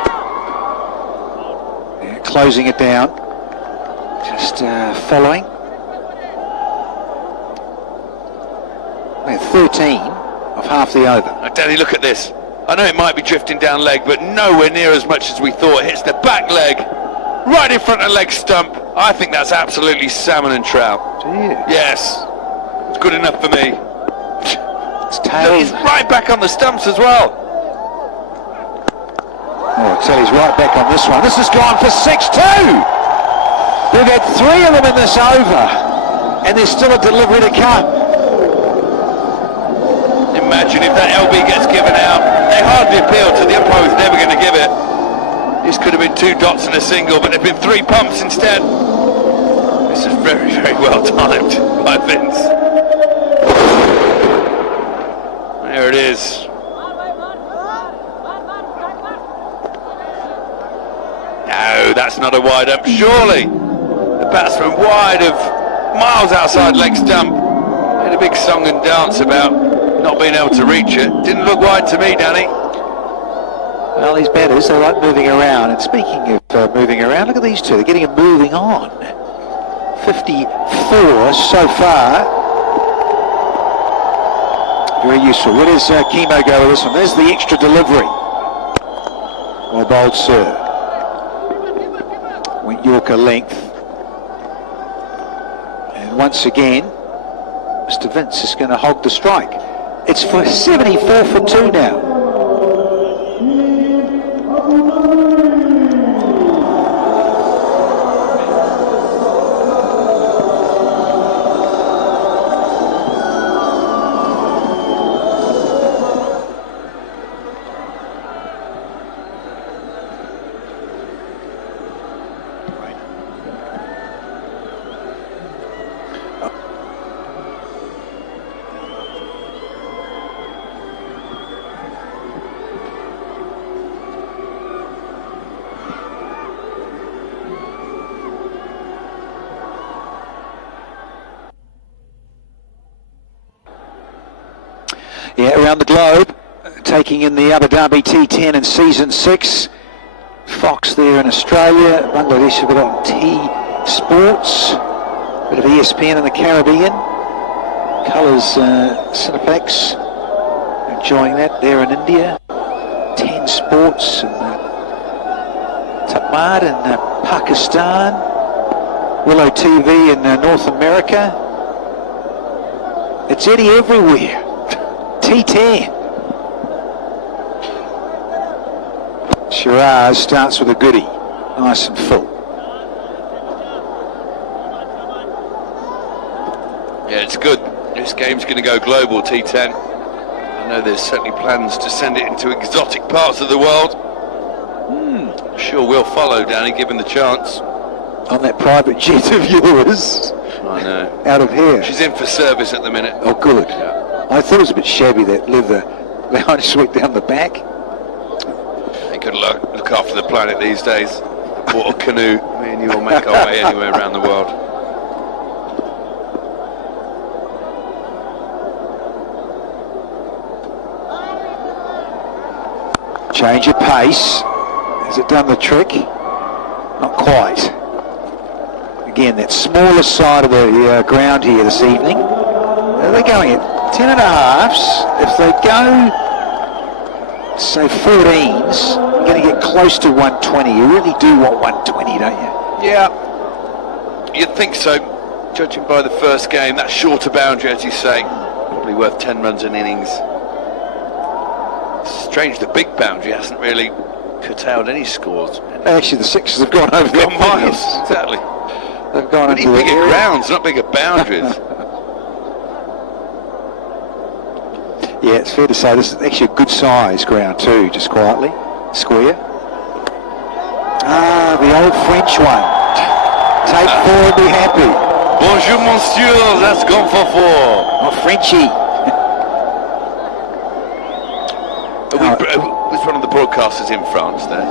Yeah, closing it down. Just following. We're 13 of half the over. Now, Danny, look at this. I know it might be drifting down leg, but nowhere near as much as we thought. Hits the back leg, right in front of leg stump. I think that's absolutely salmon and trout. Do you? Yes. It's good enough for me. It's tailed. He's right back on the stumps as well. Oh, Telly's right back on this one. This has gone for 6-2. We've had 3 of them in this over, and there's still a delivery to come. Imagine if that LB gets given out. They hardly appeal to the umpire was never going to give it. This could have been 2 dots and a single, but there've been 3 pumps instead. This is very, very well timed by Vince. There it is. No, that's not a wide up. Surely the batsman wide of miles outside leg stump. Had a big song and dance about not being able to reach it. Didn't look wide to me, Danny. Well, these batters, they like moving around. And speaking of moving around, look at these two. They're getting them moving on. 54 so far. Very useful. Where does Chemo go with this one? There's the extra delivery. Well bowled, sir. Went Yorker length. And once again, Mr. Vince is going to hog the strike. It's for 74 for 2 now. Yeah, around the globe, taking in the Abu Dhabi T10 in Season 6. Fox there in Australia, Bangladesh have got on T Sports, bit of ESPN in the Caribbean. Colours Cineplex, enjoying that there in India. 10 Sports in Tamad in Pakistan. Willow TV in North America. It's Eddie everywhere. T10. Shiraz starts with a goodie, nice and full. Yeah, it's good. This game's going to go global, T10. I know there's certainly plans to send it into exotic parts of the world. I'm sure we'll follow, Danny, given the chance. On that private jet of yours. I know. Out of here. She's in for service at the minute. Oh, good. Yeah. I thought it was a bit shabby, that leather lounge suite down the back. They could look after the planet these days. Bought a canoe. Me and you will make our way anywhere around the world. Change of pace. Has it done the trick? Not quite. Again, that smaller side of the ground here this evening. They're going at 10.5s. If they go, say 14s, you're going to get close to 120. You really do want 120, don't you? Yeah, you'd think so. Judging by the first game, that shorter boundary, as you say, probably worth 10 runs an innings. Strange, the big boundary hasn't really curtailed any scores. Actually, the sixes have gone over their miles. Exactly. They've gone into bigger grounds, not bigger boundaries. Yeah, it's fair to say this is actually a good size ground too, just quietly. Square. Ah, the old French one. Take 4 and be happy. Bonjour, monsieur, that's gone for 4. Oh, Frenchie. Was one of the broadcasters in France there?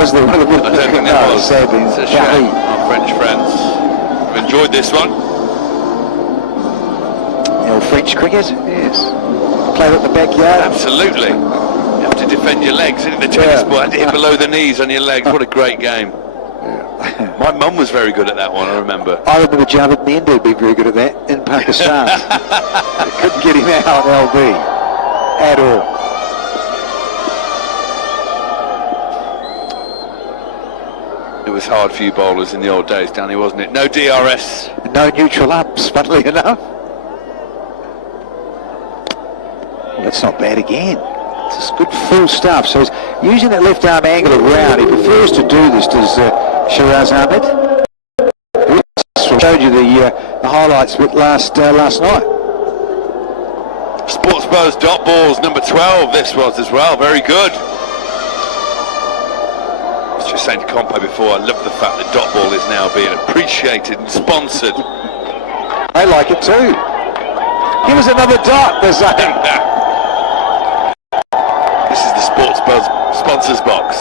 Was there one of the broadcasters? I don't think there was. It's a shame. Our French friends have enjoyed this one. The old French cricket, yes. Played at the backyard. Absolutely. You have to defend your legs. The tennis ball had to hit below the knees on your legs. What a great game. Yeah. My mum was very good at that one, I remember. I remember Javed Mende would be very good at that in Pakistan. They couldn't get him out on LB at all. It was hard for you bowlers in the old days, Danny, wasn't it? No DRS. No neutral ups, funnily enough. that's not bad again. It's good full stuff. So he's using that left arm angle around. He prefers to do this, does Shiraz Ahmed. Showed you the highlights bit last night. Sports Buzz dot balls number 12. This was as well. Very good. I was just saying to Compo before, I love the fact that dot ball is now being appreciated and sponsored. I like it too. Give us another dot, they're saying. This is the Sports Buzz sponsors box.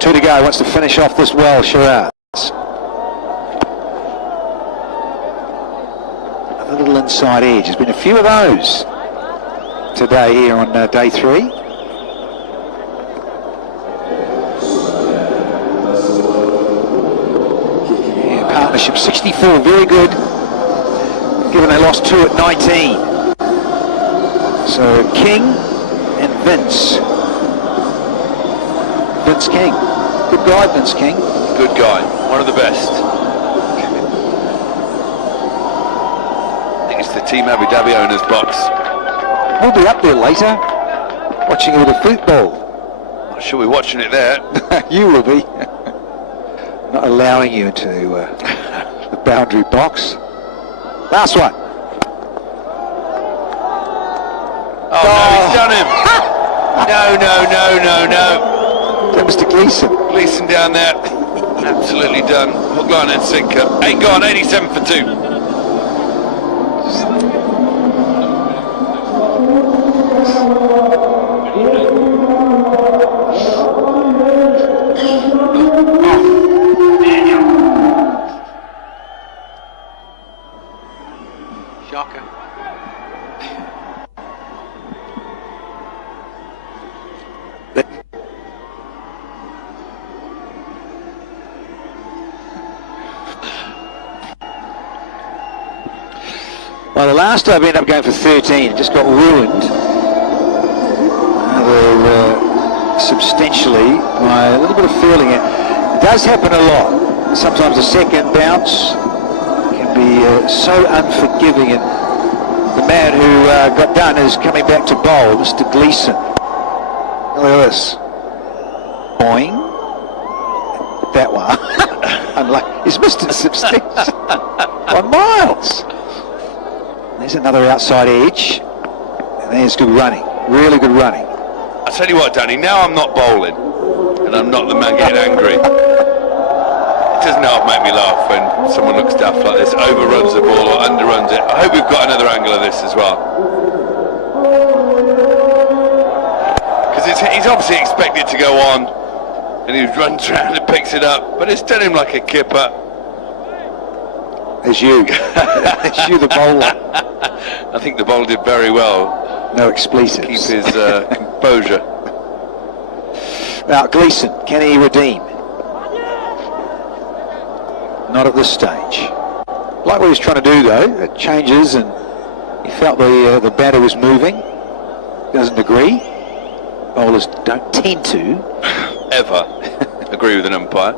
2 to go. Wants to finish off this well, Shiraz. Another little inside edge. There's been a few of those today here on day 3. Yeah, partnership 64, very good. Given they lost 2 at 19. So King and Vince. Vince King. Good guy, Vince King. Good guy. One of the best. I think it's the Team Abu Dhabi owners box. We'll be up there later, watching a bit of football. Not sure we're watching it there. You will be. Not allowing you into the boundary box. Last one. Oh, no, he's done him. No. That was to Gleeson. Gleeson down there. Absolutely done. Hook, line and sinker. 8 gone, 87 for 2. Shocker. Well, the last time I ended up going for 13. It just got ruined. Substantially by a little bit of feeling. It does happen a lot. Sometimes the second bounce can be so unforgiving, and the man who got done is coming back to bowl, Mr. Gleeson. Look at this. Boing. That one. Unlike, he's missed it substantially by miles. There's another outside edge. And there's good running. Really good running. I tell you what, Danny, now I'm not bowling, and I'm not the man getting angry. It doesn't half make me laugh when someone looks daft like this, overruns the ball or underruns it. I hope we've got another angle of this as well. Because he's obviously expected to go on, and he runs around and picks it up, but it's done him like a kipper. As you. As you, the bowler. I think the bowler did very well. No expletives. Keep his composure. Now, Gleeson, can he redeem? Not at this stage. Like what he was trying to do, though. It changes, and he felt the batter was moving. Doesn't agree. Bowlers don't tend to. Ever agree with an umpire.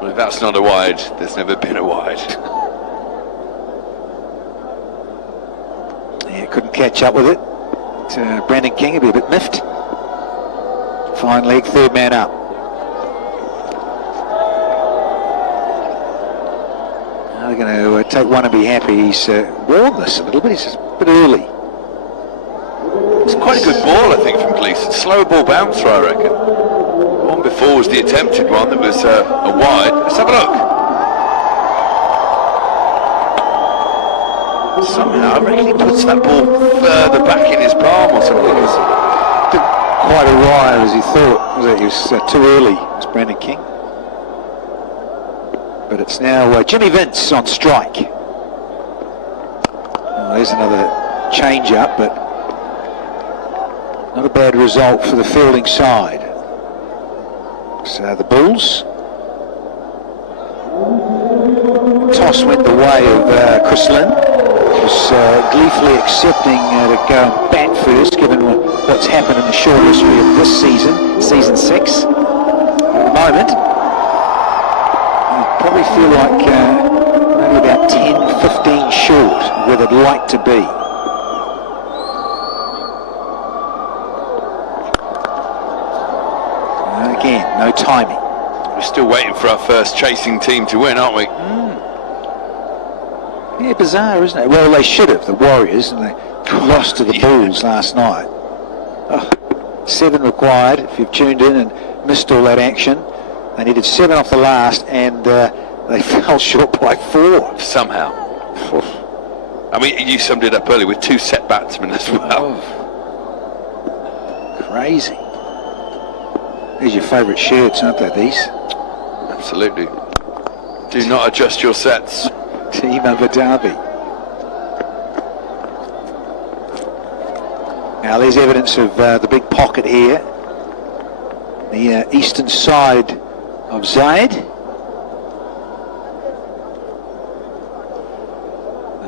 Well, if that's not a wide, there's never been a wide. Yeah, couldn't catch up with it. Brandon King would be a bit miffed. Fine leg, third man up. Now they're going to take one and be happy. He's warmed this a little bit. He's just a bit early. It's quite a good ball, I think, from Gleeson. Slow ball bouncer, I reckon. The one before was the attempted one that was a wide. Let's have a look. Somehow, I reckon he puts that ball further back in his palm or something. It didn't quite arrive as he thought, was it? He was too early. It was Brandon King. But it's now Jimmy Vince on strike. Well, there's another change up, but not a bad result for the fielding side. So the Bulls. Toss went the way of Chris Lynn. Was gleefully accepting to go and bat first, given what's happened in the short history of this season, season 6. At the moment, probably feel like maybe about 10, 15 short where they'd like to be. And again, no timing. We're still waiting for our first chasing team to win, aren't we? Yeah, bizarre, isn't it? Well, they should have, the Warriors, and they lost to the Bulls last night. 7 required, if you've tuned in and missed all that action. They needed 7 off the last, and they fell short by 4. Somehow. I mean, you summed it up earlier with 2 set batsmen as well. Crazy. These are your favourite shirts, aren't they, these? Absolutely. Do not adjust your sets. Team over Dhabi. Now there's evidence of the big pocket here. The eastern side of Zaid.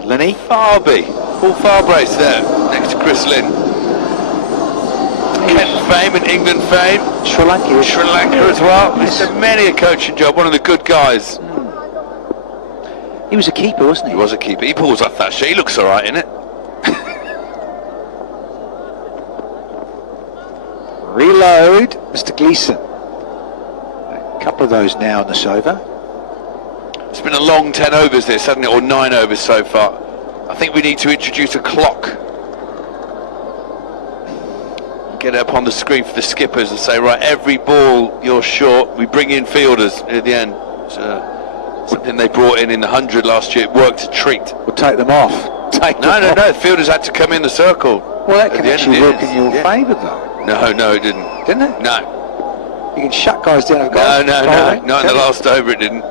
Linney. Farby. Paul Farbrace there, next to Chris Lynn. Kent fame and England fame. Sri Lanka. Sri Lanka as well. He's had many a coaching job, one of the good guys. He was a keeper, wasn't he? He was a keeper. He pulls off that shit. He looks all right in it. Reload, Mr. Gleeson. A couple of those now in this over. It's been a long 10 overs this, hasn't it? Or 9 overs so far. I think we need to introduce a clock. Get it up on the screen for the skippers and say, right, every ball you're short, we bring in fielders at the end. Something they brought in the 100 last year. It worked a treat. We'll take them off. No, the fielders had to come in the circle. Well, that can actually work in your favour, though. No, it didn't. Didn't it? No. You can shut guys down. No. Not in the last over, it didn't.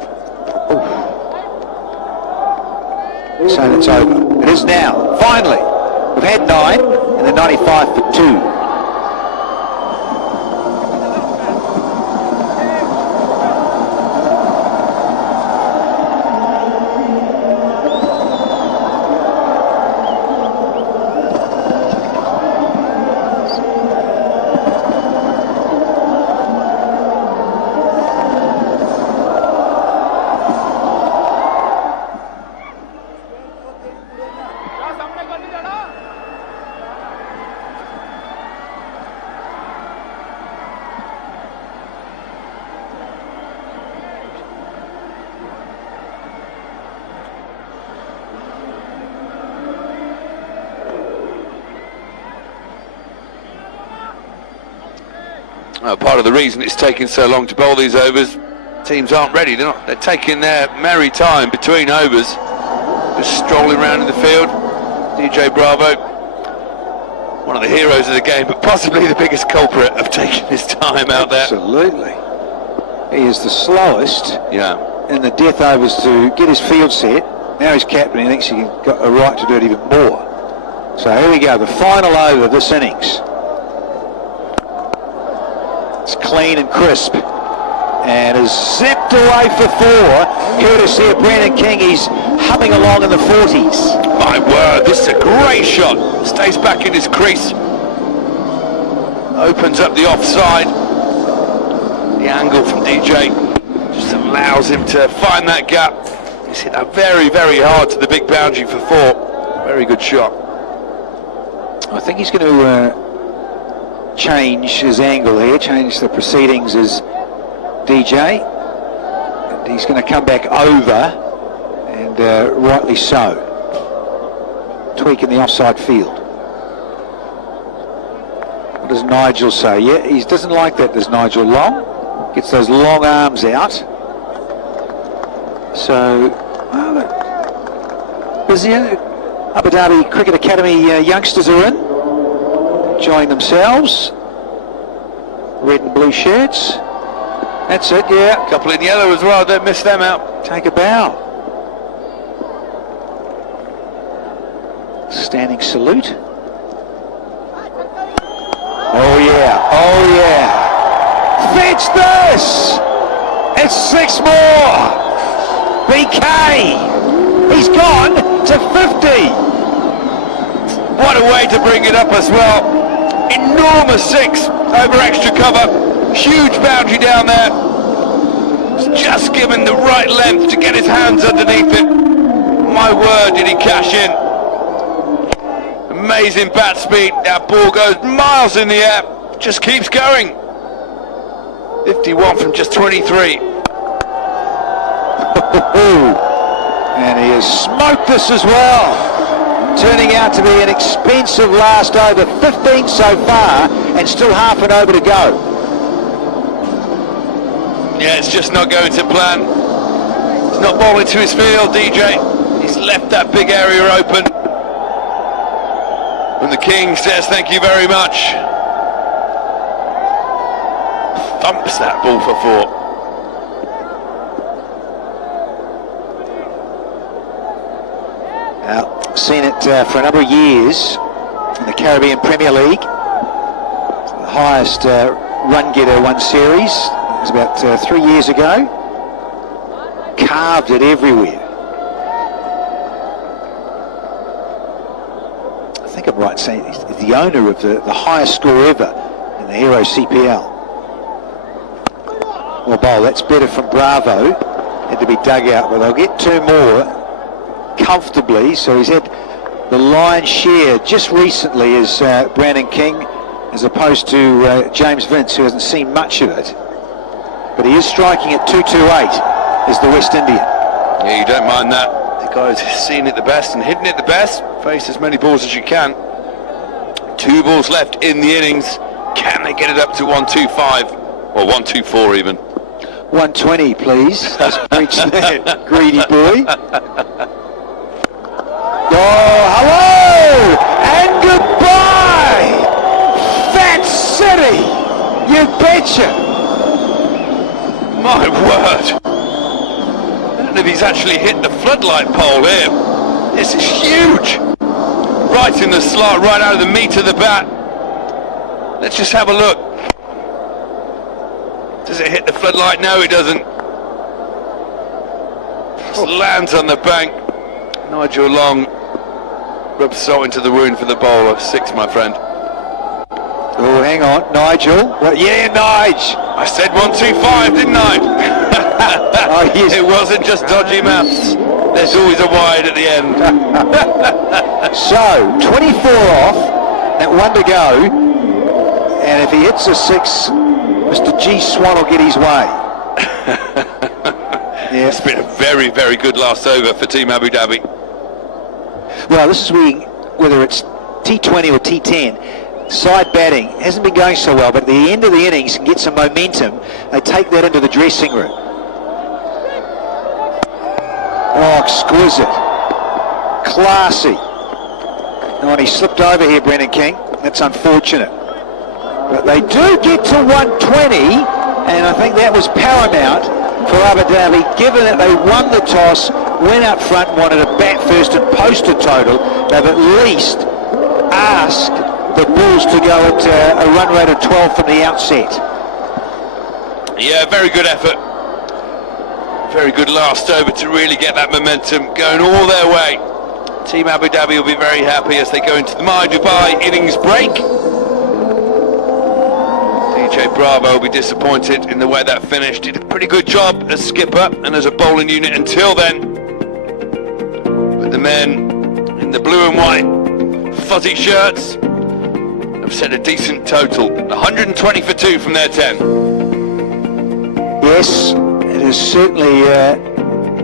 So it's over. It is now. Finally. We've had 9 and the 95 for 2. Part of the reason it's taking so long to bowl these overs, teams aren't ready. They're taking their merry time between overs, just strolling around in the field. DJ Bravo, one of the heroes of the game, but possibly the biggest culprit of taking his time out there. Absolutely. He is the slowest in the death overs to get his field set. Now he's captain, he thinks he's got a right to do it even more. So here we go, the final over of this innings. It's clean and crisp and is zipped away for 4, courtesy of Brandon King. He's humming along in the 40s. My word, this is a great shot. Stays back in his crease, opens up the offside. The angle from DJ just allows him to find that gap. He's hit that very, very hard to the big boundary for 4. Very good shot. I think he's going to change his angle here, change the proceedings as DJ, and he's going to come back over, and rightly so, tweaking the offside field. What does Nigel say? Yeah, he doesn't like that, does Nigel Long? Gets those long arms out. So, busy. Abu Dhabi Cricket Academy youngsters are in, enjoying themselves. Red and blue shirts. That's it, yeah. A couple in yellow as well, don't miss them out. Take a bow. Standing salute. Oh yeah. Fetch this! It's 6 more! BK! He's gone to 50! What a way to bring it up as well. Enormous 6 over extra cover. Huge boundary down there. He's just given the right length to get his hands underneath it. My word, did he cash in. Amazing bat speed. That ball goes miles in the air. Just keeps going. 51 from just 23. And he has smoked this as well, turning out to be an expensive last over. 15 so far and still half an over to go. Yeah, it's just not going to plan. He's not bowling to his field, DJ. He's left that big area open. And the King says thank you very much. Thumps that ball for 4. Now, seen it for a number of years in the Caribbean Premier League. The highest run getter one series. It was about 3 years ago. Carved it everywhere. I think I'm right in saying he's the owner of the highest score ever in the Hero CPL. Well, bowl, that's better from Bravo. Had to be dug out, but they'll get 2 more comfortably. So he's had the lion's share just recently as Brandon King, as opposed to James Vince, who hasn't seen much of it. But he is striking at 228 as the West Indian. Yeah, you don't mind that. The guy's seen it the best and hidden it the best. Face as many balls as you can. 2 balls left in the innings. Can they get it up to 125 or 124 even? 120, please. Just reach there, greedy boy. Oh, hello and goodbye, Fat City. You betcha. My word. I don't know if he's actually hit the floodlight pole here. This is huge. Right in the slot, right out of the meat of the bat. Let's just have a look. Does it hit the floodlight? No, it doesn't. Just lands on the bank. Nigel Long rubs salt into the wound for the bowler. 6, my friend. Oh, hang on, Nigel. What? Yeah, Nige. I said 125, didn't I? Oh, yes. It wasn't just dodgy maths. There's always a wide at the end. So, 24 off, that 1 to go, and if he hits a 6, Mr. G Swan will get his way. Yeah. It's been a very, very good last over for Team Abu Dhabi. Well, this is whether it's T20 or T10, side batting hasn't been going so well, but at the end of the innings can get some momentum. They take that into the dressing room. Oh, exquisite. Classy. Oh, and he slipped over here, Brendan King. That's unfortunate. But they do get to 120, and I think that was paramount for Abu Dhabi, given that they won the toss, went up front, wanted to bat first and post a total. They've at least asked the Bulls to go at a run rate of 12 from the outset. Yeah, very good effort. Very good last over to really get that momentum going all their way. Team Abu Dhabi will be very happy as they go into the My Dubai innings break. DJ Bravo will be disappointed in the way that finished. Did a pretty good job as skipper and as a bowling unit until then. But the men in the blue and white fuzzy shirts have set a decent total. 120 for 2 from their 10. Yes, it is certainly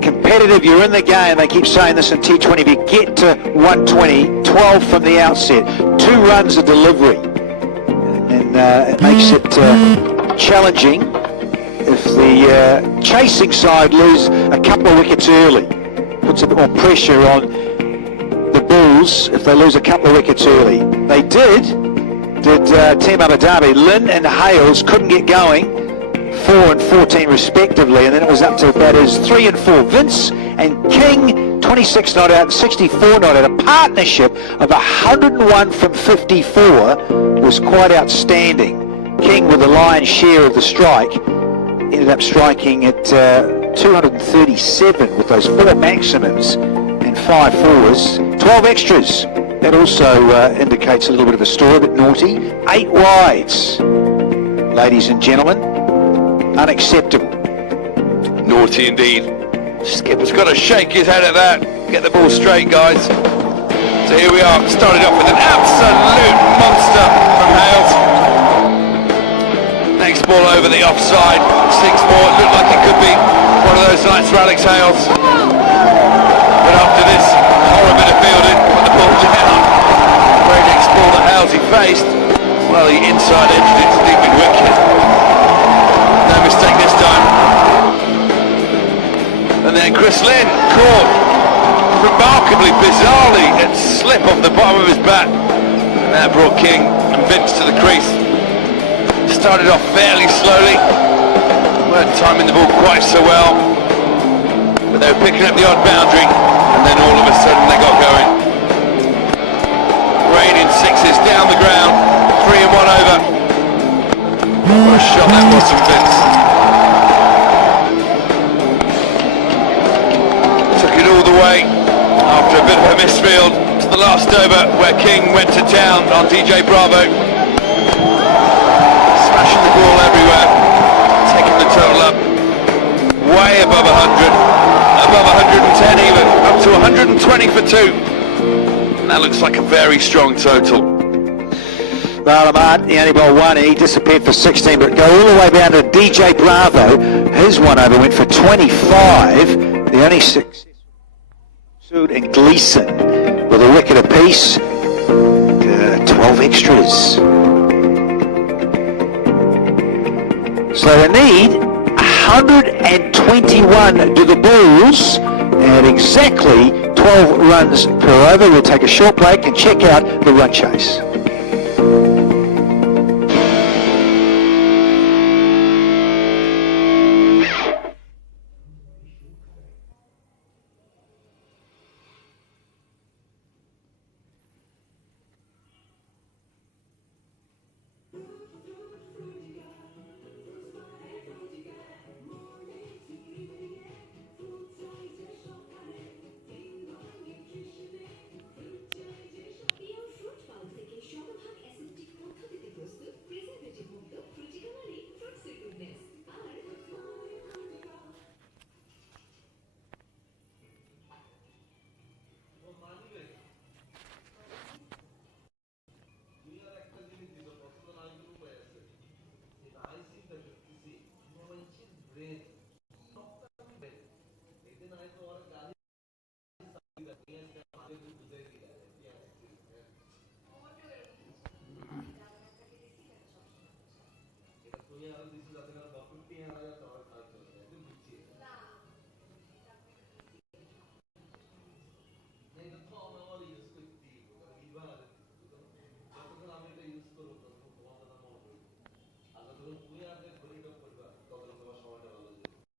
competitive. You're in the game. They keep saying this in T20. If you get to 120, 12 from the outset, 2 runs of delivery. And it makes it challenging if the chasing side lose a couple of wickets early. Puts a bit more pressure on the Bulls if they lose a couple of wickets early. They did Team Abu Dhabi. Lynn and Hales couldn't get going, 4 and 14 respectively, and then it was up to batters 3 and 4. Vince and King, 26 not out and 64 not out. A partnership of 101 from 54 was quite outstanding. King, with the lion's share of the strike, ended up striking at 237 with those 4 maximums and 5 fours, 12 extras. That also indicates a little bit of a story, a bit naughty. 8 wides, ladies and gentlemen, unacceptable. Naughty indeed. Skipper's got to shake his head at that. Get the ball straight, guys. So here we are, started off with an absolute monster from Hales. Next ball over the offside, 6 more. It looked like it could be one of those nights for Alex Hales. But after this horror bit of fielding, put the ball down. Very next ball that Hales he faced, well, he inside edged it to deep mid wicket. No mistake this time. And then Chris Lynn caught remarkably, bizarrely, a slip off the bottom of his bat. And that brought King and Vince to the crease. Started off fairly slowly, weren't timing the ball quite so well, but they were picking up the odd boundary, and then all of a sudden they got going. Raining 6s down the ground, 3 and 1 over. What a shot that was from Vince. Took it all the way after a bit of a misfield to the last over, where King went to town on DJ Bravo. Smashing the ball everywhere, taking the total up way above 100, above 110 even, up to 120 for 2. And that looks like a very strong total. Ahmad, he only bowled 1, he disappeared for 16, but go all the way down to DJ Bravo. His 1 over went for 25, the only 6. Sood and Gleeson with a wicket apiece, 12 extras. So they need 121 to the Bulls and exactly 12 runs per over. We'll take a short break and check out the run chase. This is